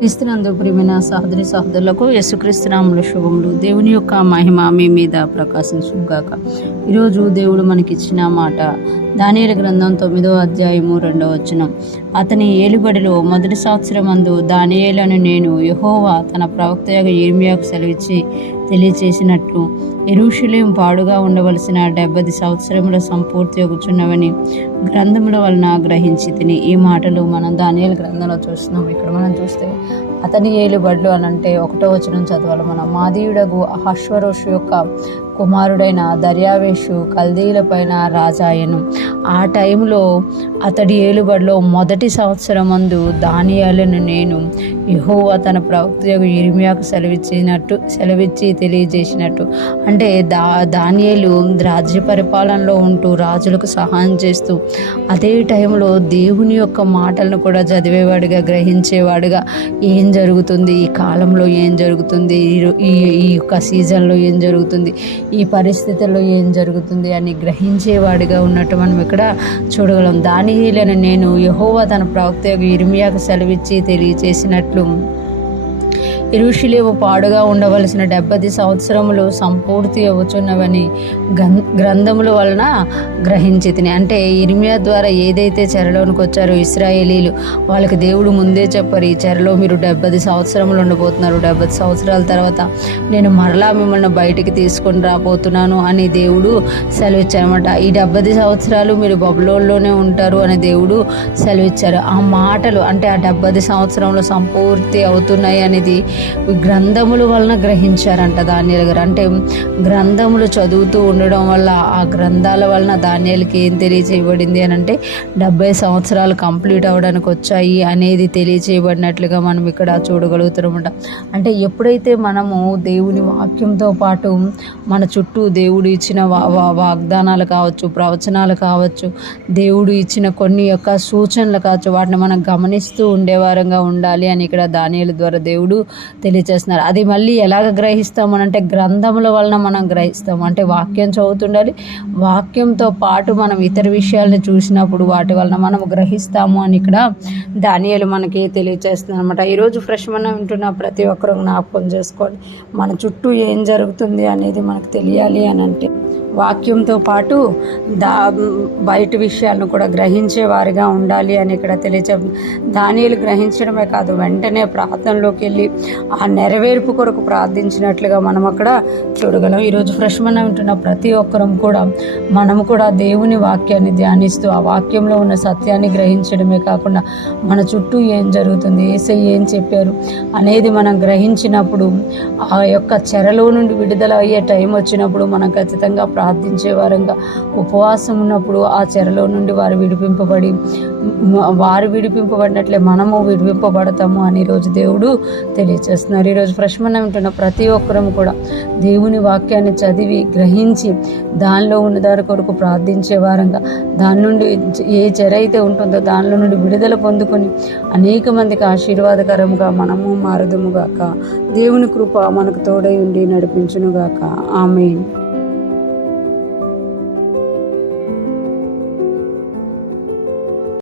క్రీస్తునందు ప్రియమైన సహోదరి సహోదరులకు యేసుక్రీస్తు నామములో శుభములు. దేవుని యొక్క మహిమ మీ మీద ప్రకాశించుగాక. ఈరోజు దేవుడు మనకిచ్చిన మాట దానియేలు గ్రంథం 9వ అధ్యాయము 2వ వచనం. అతని ఏలుబడిలో మొదటి సంవత్సరమందు దానియేలును నేను యెహోవా తన ప్రవక్త యిర్మీయాకు సెలవిచ్చి తెలియచేసినట్లు యెరూషలేము పాడుగా ఉండవలసిన 70 సంవత్సరముల సంపూర్తి యొగుచున్నవని గ్రంథముల వలన గ్రహించి తిని. ఈ మాటలు మనం దానియేలు గ్రంథంలో చూస్తున్నాం. ఇక్కడ మనం చూస్తే అతని ఏలుబడులు అని అంటే 1వ వచనం చదవాలి. మనం మాదీయుడగు అహష్వరోషు యొక్క కుమారుడైన దర్యావేషు కల్దీల పైన రాజాయను. ఆ టైంలో అతడి ఏలుబడిలో మొదటి సంవత్సరమందు దానియేలును నేను యెహోవా తన ప్రవక్త యిర్మీయాకు సెలవిచ్చి తెలియజేసినట్టు. అంటే దానియేలు రాజ్య పరిపాలనలో ఉంటూ రాజులకు సహాయం చేస్తూ అదే టైంలో దేవుని యొక్క మాటలను కూడా చదివేవాడుగా గ్రహించేవాడుగా ఏం జరుగుతుంది, ఈ కాలంలో ఏం జరుగుతుంది, ఈ యొక్క సీజన్లో ఏం జరుగుతుంది, ఈ పరిస్థితుల్లో ఏం జరుగుతుంది అని గ్రహించేవాడిగా ఉన్నట్టు మనం ఇక్కడ చూడగలం. దానియేలును నేను యెహోవా తన ప్రవక్త యిర్మీయాకు సెలవిచ్చి తెలియచేసినట్లు యెరూషలేము పాడుగా ఉండవలసిన 70 సంవత్సరములు సంపూర్తి అవుతున్నవని గ్రంథముల వలన గ్రహించి తిని. అంటే యిర్మీయా ద్వారా ఏదైతే చెరలోనికి వచ్చారో ఇశ్రాయేలీలు, వాళ్ళకి దేవుడు ముందే చెప్పారు, ఈ చెరలో మీరు 70 సంవత్సరములు ఉండబోతున్నారు, 70 సంవత్సరాల తర్వాత నేను మరలా మిమ్మల్ని బయటికి తీసుకొని రాబోతున్నాను అని దేవుడు సెలవిచ్చారనమాట. ఈ 70 సంవత్సరాలు మీరు బబులోన్లోనే ఉంటారు అని దేవుడు సెలవిచ్చారు. ఆ మాటలు అంటే ఆ 70 సంవత్సరంలో సంపూర్తి అవుతున్నాయి అనేది గ్రంథముల వలన గ్రహించారంట దానియేలు గారు. అంటే గ్రంథములు చదువుతూ ఉండడం వల్ల ఆ గ్రంథాల వలన దానియేలుకి ఏం తెలియచేయబడింది అని అంటే 70 సంవత్సరాలు కంప్లీట్ అవ్వడానికి వచ్చాయి అనేది తెలియచేయబడినట్లుగా మనం ఇక్కడ చూడగలుగుతామన్నమాట. అంటే ఎప్పుడైతే మనము దేవుని వాక్యంతో పాటు మన చుట్టూ దేవుడు ఇచ్చిన వాగ్దానాలు కావచ్చు, ప్రవచనాలు కావచ్చు, దేవుడు ఇచ్చిన కొన్ని యొక్క సూచనలు కావచ్చు, వాటిని మనం గమనిస్తూ ఉండేవారంగా ఉండాలి అని ఇక్కడ దానియేలు ద్వారా దేవుడు తెలియచేస్తున్నారు. అది మళ్ళీ ఎలాగ గ్రహిస్తామనంటే గ్రంథముల వలన మనం గ్రహిస్తాము. అంటే వాక్యం చదువుతుండాలి, వాక్యంతో పాటు మనం ఇతర విషయాలను చూసినప్పుడు వాటి వలన మనం గ్రహిస్తాము అని ఇక్కడ దానియేలు మనకి తెలియచేస్తుంది అనమాట. ఈరోజు ఫ్రెష్ మనం వింటున్న ప్రతి ఒక్కరూ జ్ఞాపకం చేసుకోండి, మన చుట్టూ ఏం జరుగుతుంది అనేది మనకు తెలియాలి అని అంటే వాక్యంతో పాటు బయట విషయాలను కూడా గ్రహించే వారిగా ఉండాలి అని ఇక్కడ దానియేలు గ్రహించడమే కాదు, వెంటనే ప్రార్థనలోకి వెళ్ళి ఆ నెరవేర్పు కొరకు ప్రార్థించినట్లుగా మనం అక్కడ చూడగలం. ఈరోజు ఫ్రెష్ మనం వింటున్న ప్రతి ఒక్కరం కూడా మనము కూడా దేవుని వాక్యాన్ని ధ్యానిస్తూ ఆ వాక్యంలో ఉన్న సత్యాన్ని గ్రహించడమే కాకుండా మన చుట్టూ ఏం జరుగుతుంది, యేసయ్య ఏం చెప్పారు అనేది మనం గ్రహించినప్పుడు ఆ యొక్క చెరలో నుండి విడుదల అయ్యే టైం వచ్చినప్పుడు మనం ఖచ్చితంగా ప్రార్థించే వారంగా ఉపవాసం ఉన్నప్పుడు ఆ చెరలో నుండి వారు విడిపింపబడినట్లే మనము విడిపింపబడతాము అని ఈరోజు దేవుడు తెలియచేస్తున్నారు. ఈరోజు ఫ్రెష్ మనం వింటున్న ప్రతి ఒక్కరూ కూడా దేవుని వాక్యాన్ని చదివి గ్రహించి దానిలో ఉన్న దాని కొరకు ప్రార్థించే వారంగా దాని నుండి ఏ చెర అయితే ఉంటుందో దానిలో నుండి విడుదల పొందుకొని అనేక మందికి ఆశీర్వాదకరంగా మనము మారుదుముగాక. దేవుని కృప మనకు తోడై ఉండి నడిపించునుగాక. ఆమేన్.